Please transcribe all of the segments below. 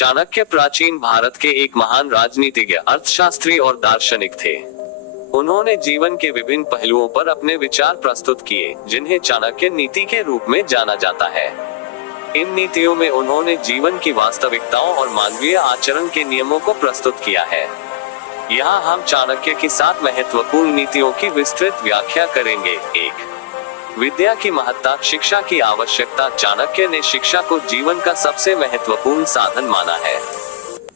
चाणक्य प्राचीन भारत के एक महान राजनीतिज्ञ, अर्थशास्त्री और दार्शनिक थे। उन्होंने जीवन के विभिन्न पहलुओं पर अपने विचार प्रस्तुत किए, जिन्हें चाणक्य नीति के रूप में जाना जाता है। इन नीतियों में उन्होंने जीवन की वास्तविकताओं और मानवीय आचरण के नियमों को प्रस्तुत किया है। यहाँ हम चाणक्य की 7 महत्वपूर्ण नीतियों की विस्तृत व्याख्या करेंगे। 1. विद्या की महत्ता, शिक्षा की आवश्यकता। चाणक्य ने शिक्षा को जीवन का सबसे महत्वपूर्ण साधन माना है।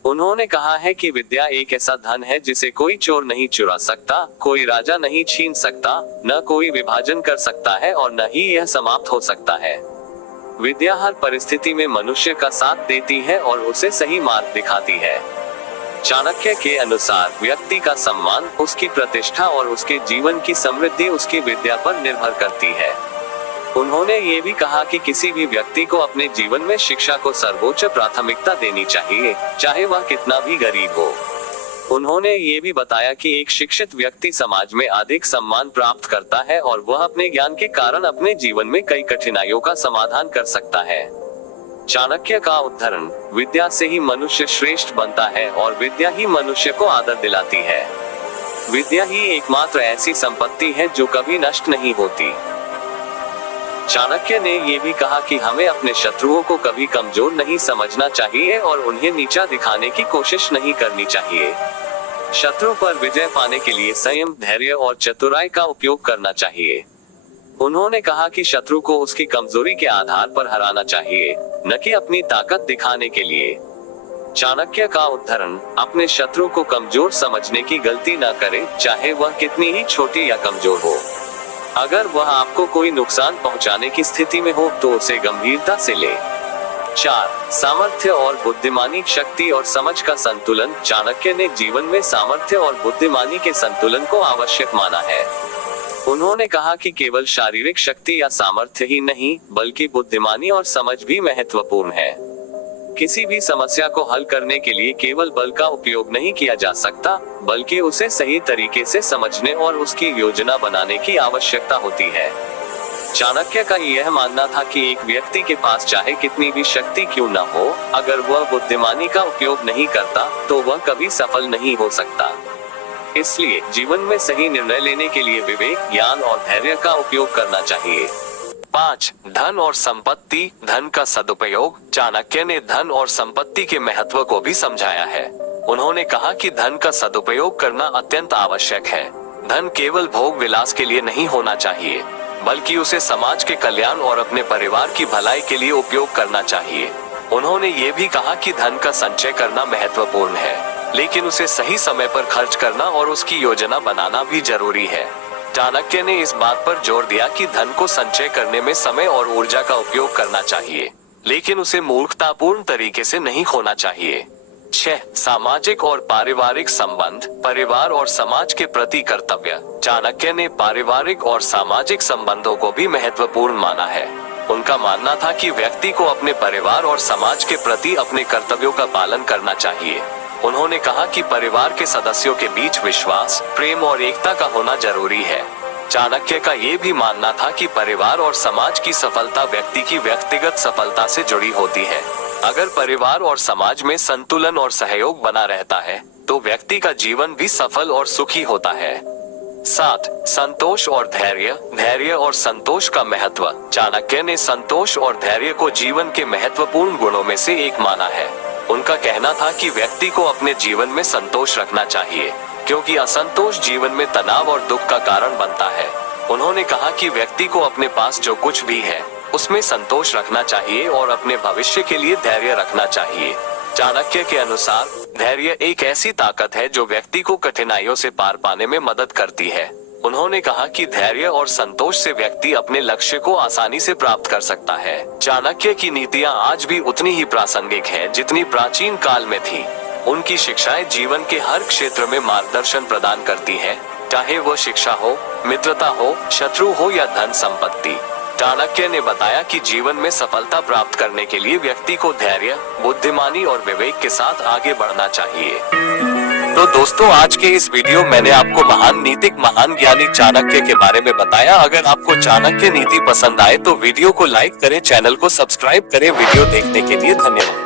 उन्होंने कहा है कि विद्या एक ऐसा धन है जिसे कोई चोर नहीं चुरा सकता, कोई राजा नहीं छीन सकता, न कोई विभाजन कर सकता है और न ही यह समाप्त हो सकता है। विद्या हर परिस्थिति में मनुष्य का साथ देती है और उसे सही मार्ग दिखाती है। चाणक्य के अनुसार व्यक्ति का सम्मान, उसकी प्रतिष्ठा और उसके जीवन की समृद्धि उसकी विद्या पर निर्भर करती है। उन्होंने ये भी कहा कि किसी भी व्यक्ति को अपने जीवन में शिक्षा को सर्वोच्च प्राथमिकता देनी चाहिए, चाहे वह कितना भी गरीब हो। उन्होंने ये भी बताया कि एक शिक्षित व्यक्ति समाज में अधिक सम्मान प्राप्त करता है और वह अपने ज्ञान के कारण अपने जीवन में कई कठिनाइयों का समाधान कर सकता है। चाणक्य का उद्धरण, विद्या से ही मनुष्य श्रेष्ठ बनता है और विद्या ही मनुष्य को आदर दिलाती है। विद्या ही एकमात्र ऐसी संपत्ति है जो कभी नष्ट नहीं होती। चाणक्य ने ये भी कहा कि हमें अपने शत्रुओं को कभी कमजोर नहीं समझना चाहिए और उन्हें नीचा दिखाने की कोशिश नहीं करनी चाहिए। शत्रु पर विजय पाने के लिए संयम, धैर्य और चतुराई का उपयोग करना चाहिए। उन्होंने कहा कि शत्रु को उसकी कमजोरी के आधार पर हराना चाहिए, न कि अपनी ताकत दिखाने के लिए। चाणक्य का उद्धरण, अपने शत्रु को कमजोर समझने की गलती न करें, चाहे वह कितनी ही छोटी या कमजोर हो। अगर वह आपको कोई नुकसान पहुंचाने की स्थिति में हो तो उसे गंभीरता से ले। 4. सामर्थ्य और बुद्धिमानी, शक्ति और समझ का संतुलन। चाणक्य ने जीवन में सामर्थ्य और बुद्धिमानी के संतुलन को आवश्यक माना है। उन्होंने कहा कि केवल शारीरिक शक्ति या सामर्थ्य ही नहीं, बल्कि बुद्धिमानी और समझ भी महत्वपूर्ण है। किसी भी समस्या को हल करने के लिए केवल बल का उपयोग नहीं किया जा सकता, बल्कि उसे सही तरीके से समझने और उसकी योजना बनाने की आवश्यकता होती है। चाणक्य का यह मानना था कि एक व्यक्ति के पास चाहे कितनी भी शक्ति क्यों न हो, अगर वह बुद्धिमानी का उपयोग नहीं करता तो वह कभी सफल नहीं हो सकता। इसलिए जीवन में सही निर्णय लेने के लिए विवेक, ज्ञान और धैर्य का उपयोग करना चाहिए। 5. धन और संपत्ति, धन का सदुपयोग। चाणक्य ने धन और संपत्ति के महत्व को भी समझाया है। उन्होंने कहा कि धन का सदुपयोग करना अत्यंत आवश्यक है। धन केवल भोग विलास के लिए नहीं होना चाहिए, बल्कि उसे समाज के कल्याण और अपने परिवार की भलाई के लिए उपयोग करना चाहिए। उन्होंने ये भी कहा कि धन का संचय करना महत्वपूर्ण है, लेकिन उसे सही समय पर खर्च करना और उसकी योजना बनाना भी जरूरी है। चाणक्य ने इस बात पर जोर दिया कि धन को संचय करने में समय और ऊर्जा का उपयोग करना चाहिए, लेकिन उसे मूर्खतापूर्ण तरीके से नहीं होना चाहिए। 6. सामाजिक और पारिवारिक संबंध, परिवार और समाज के प्रति कर्तव्य। चाणक्य ने पारिवारिक और सामाजिक संबंधों को भी महत्वपूर्ण माना है। उनका मानना था कि व्यक्ति को अपने परिवार और समाज के प्रति अपने कर्तव्यों का पालन करना चाहिए। उन्होंने कहा कि परिवार के सदस्यों के बीच विश्वास, प्रेम और एकता का होना जरूरी है। चाणक्य का ये भी मानना था कि परिवार और समाज की सफलता व्यक्ति की व्यक्तिगत सफलता से जुड़ी होती है। अगर परिवार और समाज में संतुलन और सहयोग बना रहता है, तो व्यक्ति का जीवन भी सफल और सुखी होता है। 7. संतोष और धैर्य, धैर्य और संतोष का महत्व। चाणक्य ने संतोष और धैर्य को जीवन के महत्वपूर्ण गुणों में से एक माना है। उनका कहना था कि व्यक्ति को अपने जीवन में संतोष रखना चाहिए, क्योंकि असंतोष जीवन में तनाव और दुख का कारण बनता है। उन्होंने कहा कि व्यक्ति को अपने पास जो कुछ भी है, उसमें संतोष रखना चाहिए और अपने भविष्य के लिए धैर्य रखना चाहिए। चाणक्य के अनुसार धैर्य एक ऐसी ताकत है जो व्यक्ति को कठिनाइयों से पार पाने में मदद करती है। उन्होंने कहा कि धैर्य और संतोष से व्यक्ति अपने लक्ष्य को आसानी से प्राप्त कर सकता है। चाणक्य की नीतियां आज भी उतनी ही प्रासंगिक हैं जितनी प्राचीन काल में थी। उनकी शिक्षाएं जीवन के हर क्षेत्र में मार्गदर्शन प्रदान करती हैं, चाहे वह शिक्षा हो, मित्रता हो, शत्रु हो या धन संपत्ति। चाणक्य ने बताया कि जीवन में सफलता प्राप्त करने के लिए व्यक्ति को धैर्य, बुद्धिमानी और विवेक के साथ आगे बढ़ना चाहिए। तो दोस्तों, आज के इस वीडियो मैंने आपको महान नीतिक, महान ज्ञानी चाणक्य के बारे में बताया। अगर आपको चाणक्य नीति पसंद आए तो वीडियो को लाइक करें, चैनल को सब्सक्राइब करें। वीडियो देखने के लिए धन्यवाद।